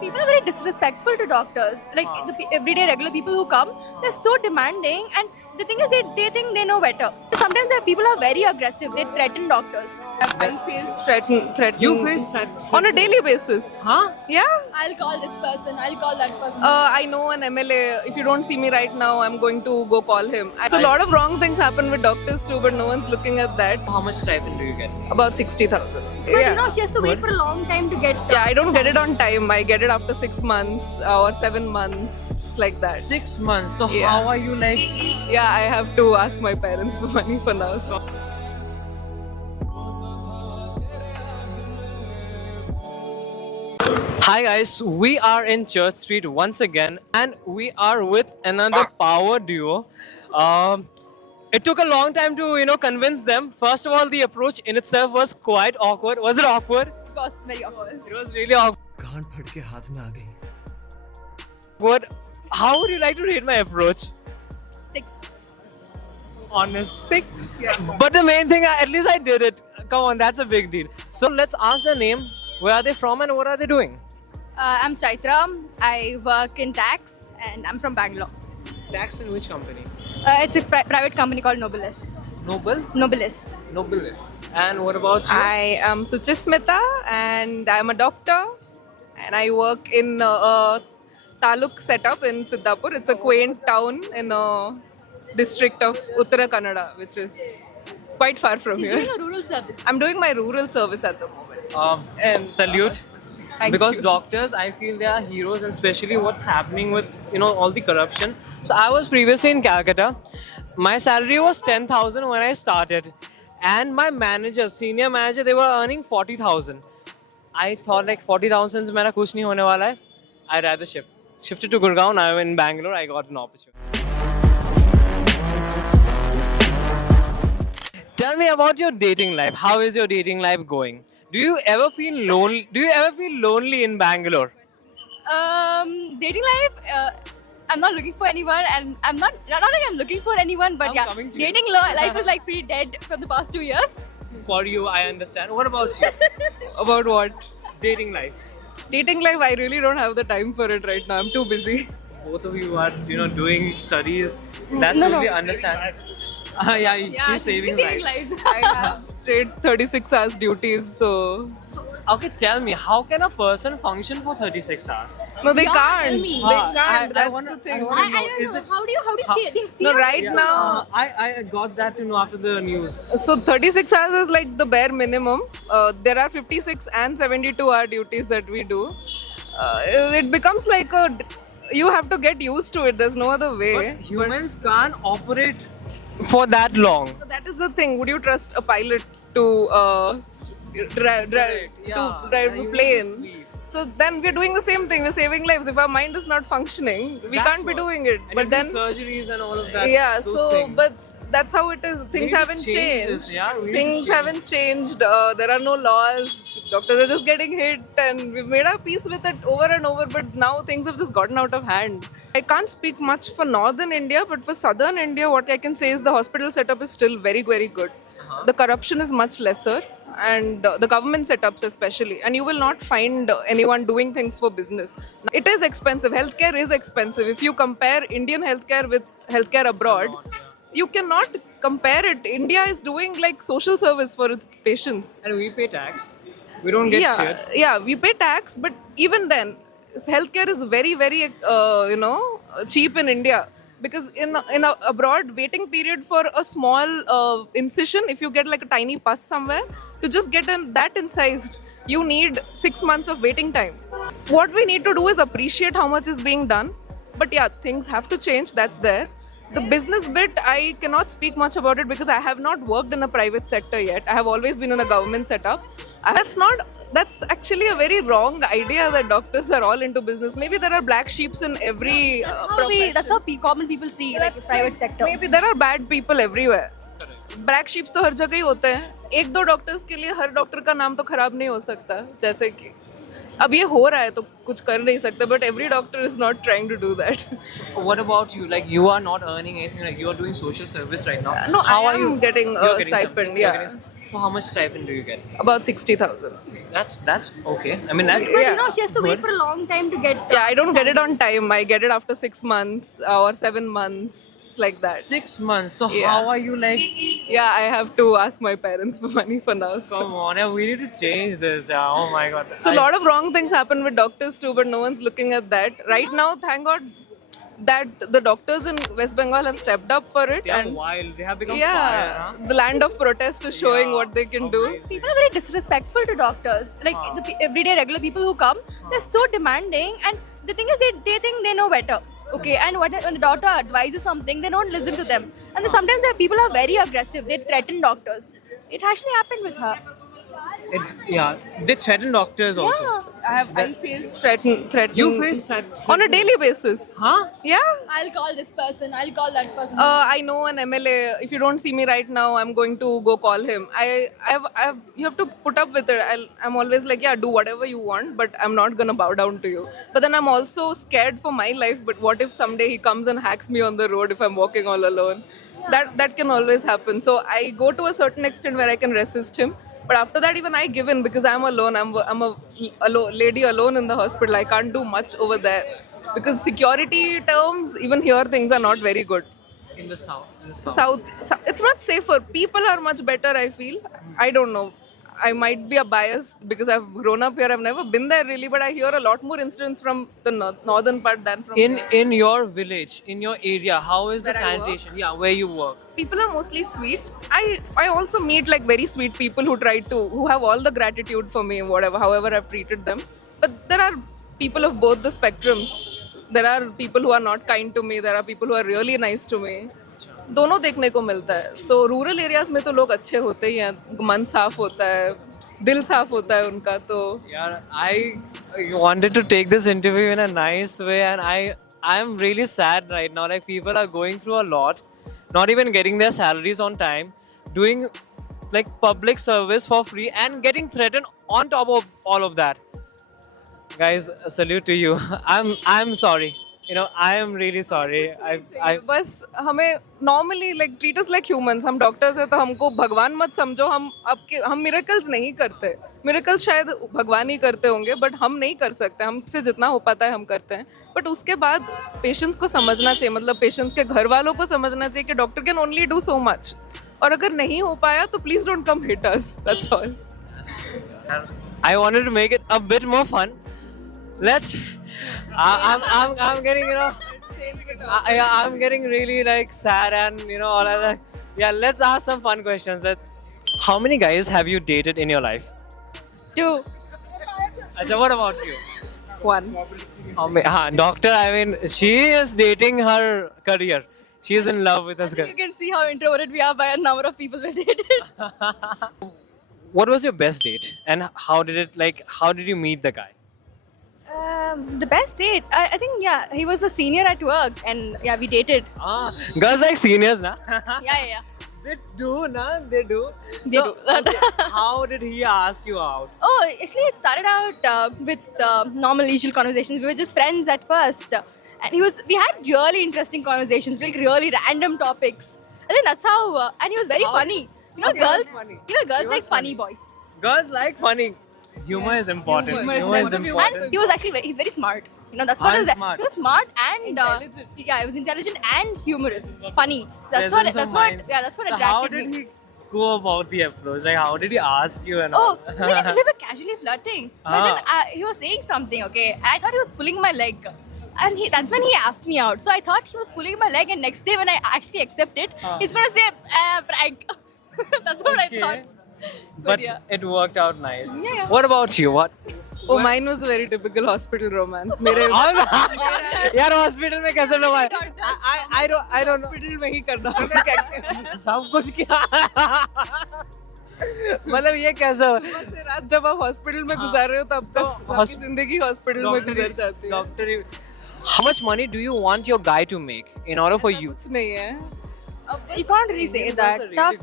People are very disrespectful to doctors. Like the everyday regular people who come, they're so demanding, and the thing is, they think they know better. Sometimes the people are very aggressive. They threaten doctors. I face threatening. You face threat on a daily basis. Huh? Yeah. I'll call this person. I'll call that person. I know an MLA. If you don't see me right now, I'm going to go call him. So a lot of wrong things happen with doctors too, but no one's looking at that. How much stipend do you get? About 60,000. But you know, she has to wait for a long time to get. Yeah, I don't get it on time. I get it after 6 months or 7 months. It's like that. 6 months. So Yeah. how are you like? Yeah, I have to ask my parents for money for now. So. Hi guys, we are in Church Street once again, and we are with another power duo. It took a long time to convince them. First of all, the approach in itself was quite awkward. Was it awkward? Of course, very awkward. It was really awkward. गांड फट के हाथ में आ गई. How would you like to rate my approach? 6. Honest. 6. Yeah. But the main thing, at least I did it. Come on, that's a big deal. So let's ask their name. Where are they from and what are they doing? I'm Chaitra. I work in tax, and I'm from Bangalore. Tax in which company? It's a private company called Nobilis. Noble? Nobilis. Nobilis. And what about you? I am Suchismita and I'm a doctor and I work in a taluk setup in Siddhapur. It's a quaint town in a district of Uttara Kannada, which is quite far from She's here. doing a rural service. I'm doing my rural service at the moment. And- Salute. Thank Because you. doctors, I feel they are heroes, and especially what's happening with all the corruption. So I was previously in Calcutta. My salary was 10,000 when I started, and my manager, senior manager, they were earning 40,000. I thought like 40,000 से मेरा कुछ नहीं होने वाला है. I rather shifted to Gurgaon. Now I'm in Bangalore. I got an opportunity. Tell me about your dating life. How is your dating life going? Do you ever feel lonely? Do you ever feel lonely in Bangalore? Dating life. I'm not looking for anyone, and I'm not like I'm looking for anyone, but I'm yeah, coming to you. dating life is like pretty dead for the past 2 years. For you, I understand. What about you? About what? Dating life. Dating life, I really don't have the time for it right now. I'm too busy. Both of you are, doing studies. That's No, totally no. understand. Yeah, she's saving lives. lives. I have straight 36 hours duties, so So, okay, tell me, how can a person function for 36 hours? no, they Yeah, can't. tell me. They Ah, can't. I That's wanna- the thing. I wanna- I don't Is know. it- How do you stay? No, right now. I got that to know after the news. So 36 hours is like the bare minimum. There are 56 and 72-hour duties that we do. It becomes like you have to get used to it. There's no other way. But humans can't operate for that long. So that is the thing. Would you trust a pilot to drive Yeah, a you plane? need to sleep. So then we're doing the same thing. We're saving lives. If our mind is not functioning, we That's can't be what. doing it. And But you do then, surgeries and all of that. yeah. those So, things. but that's how it is. Things need to haven't change changed. this, yeah, we need to Things change. haven't changed. There are no laws. Doctors are just getting hit, and we've made our peace with it over and over. But now things have just gotten out of hand. I can't speak much for northern India, but for southern India, what I can say is the hospital setup is still very, very good. The corruption is much lesser, and the government setups especially. And you will not find anyone doing things for business. It is expensive. Healthcare is expensive. If you compare Indian healthcare with healthcare abroad, you cannot compare it. India is doing like social service for its patients. And we pay tax. We don't get shit. Yeah, we pay tax, but even then, healthcare is very, very, cheap in India. Because in a abroad, waiting period for a small incision, if you get like a tiny pus somewhere, to just get that incised, you need 6 months of waiting time. What we need to do is appreciate how much is being done. But yeah, things have to change, that's there. The business bit, I cannot speak much about it because I have not worked in a private sector yet. I have always been in a government setup. That's actually a very wrong idea that doctors are all into business. Maybe there are black sheeps in every profession. That's how common people see like the private sector. Maybe there are bad people everywhere. Black sheeps तो हर जगह ही होते हैं. एक दो doctors के लिए हर doctor का नाम तो खराब नहीं हो सकता. जैसे कि अब ये हो रहा है तो कुछ कर नहीं सकते. But every doctor is not trying to do that. What about you? Like, you are not earning anything. Like, you are doing social service right now. No, How I are am you getting You're a getting stipend. you're Yeah. getting- So how much stipend do you get? About 60,000. That's okay. I mean that's But Yeah. you know, she has to wait Good. for a long time to get. Yeah, I don't get it on time. I get it after 6 months or 7 months. It's like that. 6 months. So Yeah. how are you like? Yeah, I have to ask my parents for money for now. So. Come on, yeah, we need to change this. Yeah. Oh my god. So a lot of wrong things happen with doctors too, but no one's looking at that. Right now, thank God that the doctors in West Bengal have stepped up for it. They are And wild. They have become yeah, fire. Huh? the land of protest is showing Yeah. what they can do. Amazing. People are very disrespectful to doctors. Like the everyday regular people who come, they're so demanding, and the thing is, they think they know better. Okay, and when the doctor advises something, they don't listen to them. And then sometimes the people are very aggressive. They threaten doctors. It actually happened with her. Yeah, they threaten doctors also. Yeah. I face threatening. You face threat on a daily basis. Huh? Yeah. I'll call this person. I'll call that person. I know an MLA. If you don't see me right now, I'm going to go call him. You have to put up with it. I'm always like, yeah, do whatever you want, but I'm not gonna bow down to you. But then I'm also scared for my life. But what if someday he comes and hacks me on the road if I'm walking all alone? That can always happen. So I go to a certain extent where I can resist him. But after that, even I give in because I'm alone. I'm a lady alone in the hospital. I can't do much over there because security terms, even here, things are not very good. In the south. In the south. South, it's much safer. People are much better, I feel. I don't know. I might be a bias because I've grown up here. I've never been there really, but I hear a lot more incidents from the northern part than from In your village, in your area, how is the Where I work? sanitation? Yeah, where you work. people are mostly sweet. I also meet like very sweet people who have all the gratitude for me, whatever, however I've treated them. But there are people of both the spectrums. There are people who are not kind to me. There are people who are really nice to me. दोनों देखने को मिलता है. So rural areas में तो लोग अच्छे होते ही हैं. मन साफ होता है, दिल साफ होता है उनका तो. Yeah, I wanted to take this interview in a nice way, and I'm really sad right now. Like people are going through a lot, not even getting their salaries on time, doing like public service for free, and getting threatened on top of all of that. Guys, a salute to you. I'm sorry. You know, I am really sorry. I बस हमें normally like treat us like humans. हम doctors हैं तो हमको भगवान मत समझो. हम मिरेकल्स नहीं करते. मिरेकल्स शायद भगवान ही करते होंगे, बट हम नहीं कर सकते. हमसे जितना हो पाता है हम करते हैं. बट उसके बाद पेशेंट्स को समझना चाहिए. मतलब पेशेंट्स के घर वालों को समझना चाहिए कि doctor can only do so much. और अगर नहीं हो पाया तो please don't come hit us. That's all. wanted to make it a bit more fun. Let's. I'm getting, you know. Yeah, I'm getting really like sad and you know all of that. Yeah, let's ask some fun questions. How many guys have you dated in your life? 2. Acha, what about you? One. Doctor, I mean, she is dating her career. She is in love with this You girl. can see how introverted we are by a number of people we dated. What was your best date, and how did you meet the guy? The best date, I think, yeah, he was a senior at work, and yeah, we dated. Girls like seniors, na? Yeah. They do, na? They do. They do. Okay, how did he ask you out? Oh, actually, it started out with normal, usual conversations. We were just friends at first, and we had really interesting conversations, like really random topics. I think that's how, and he was very funny. You know, Okay, he was girls, funny. you know, He girls was like funny boys. Girls like funny. Humor is important. Humor is important. And he was actually he's very smart. You know, that's what I'm it was. smart. He was smart and Intelligent. yeah, he was intelligent and humorous, funny. That's Presence what. of mind. That's what So attracted how did me. he go about the approach? Like, how did he ask you and Oh, all? we were casually flirting. But then Ah. he was saying something, okay? I thought he was pulling my leg. And that's when he asked me out. So I thought he was pulling my leg, and next day when I actually accepted, he's gonna say, prank. That's what I Okay. thought. But yeah. it worked out nice. Yeah. What about you? What? Oh, mine was a very typical hospital romance. मेरे यार hospital में कैसे लोग आए? I don't know. Hospital में ही करना. सब कुछ किया. मतलब ये कैसे हो? सुबह से रात जब आप हॉस्पिटल में गुजार रहे हो तो आपका आपकी जिंदगी हॉस्पिटल में गुजर जाती है. Doctor, how much money do you want your guy to make in order for you? कुछ नहीं है. You can't really say that. Tough.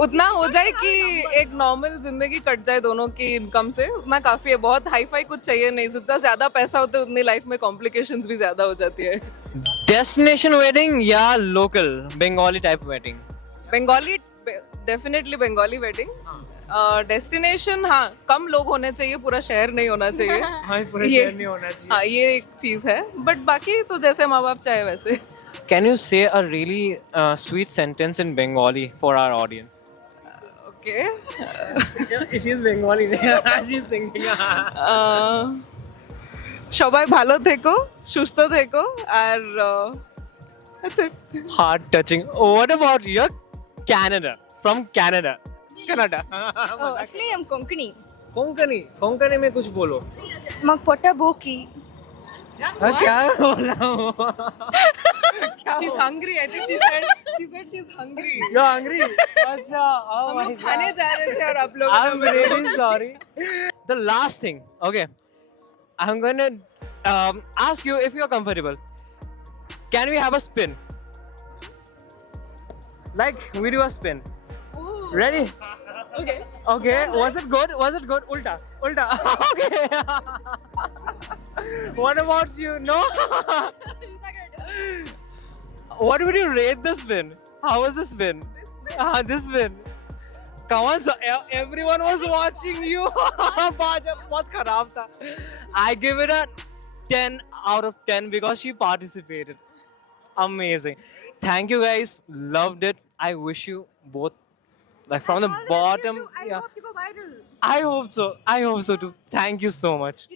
उतना हो जाए कि एक नॉर्मल जिंदगी कट जाए दोनों की इनकम से, उतना काफी है. बहुत हाई फाई कुछ चाहिए नहीं. जितना ज्यादा पैसा होता है उतनी लाइफ में कॉम्प्लिकेशंस भी ज्यादा हो जाती है. Destination wedding या local Bengali type wedding? Bengali definitely Bengali wedding. Destination हाँ कम लोग होने चाहिए, पूरा शहर नहीं होना चाहिए. हाँ पूरे ये- शहर नहीं होना चाहिए. हाँ ये एक चीज है, बट बाकी तो जैसे माँ बाप चाहे वैसे. Can you say a really sweet sentence in Bengali for our audience? Okay. She's Bengali. She's thinking. সবাই ভালো থেকো, সুস্থ থেকো, আর that's it. Heart touching. What about your Canada? From Canada. Canada. Oh, actually, I'm Konkani. Konkani. Konkani में कुछ बोलो. Magpota Boki. हाँ, क्या बोला हूँ? She's hungry. I think she said she's hungry. You're hungry? अच्छा. Oh हम my लोग खाने God. जा रहे थे और आप लोग I'm really sorry. The last thing, okay. I'm gonna ask you if you're comfortable. Can we have a spin? Like we do a spin. Ready? Okay. Okay. Was it good? Was it good? Ulta. Ulta. Okay. What about you? No. What would you rate the spin? How was the spin? This spin. Come on, so everyone was watching you. बहुत खराब था. I give it a 10 out of 10 because she participated. Amazing. Thank you guys. Loved it. I wish you both, like from the bottom. Yeah. to go viral. I hope so. I hope so too. Thank you so much.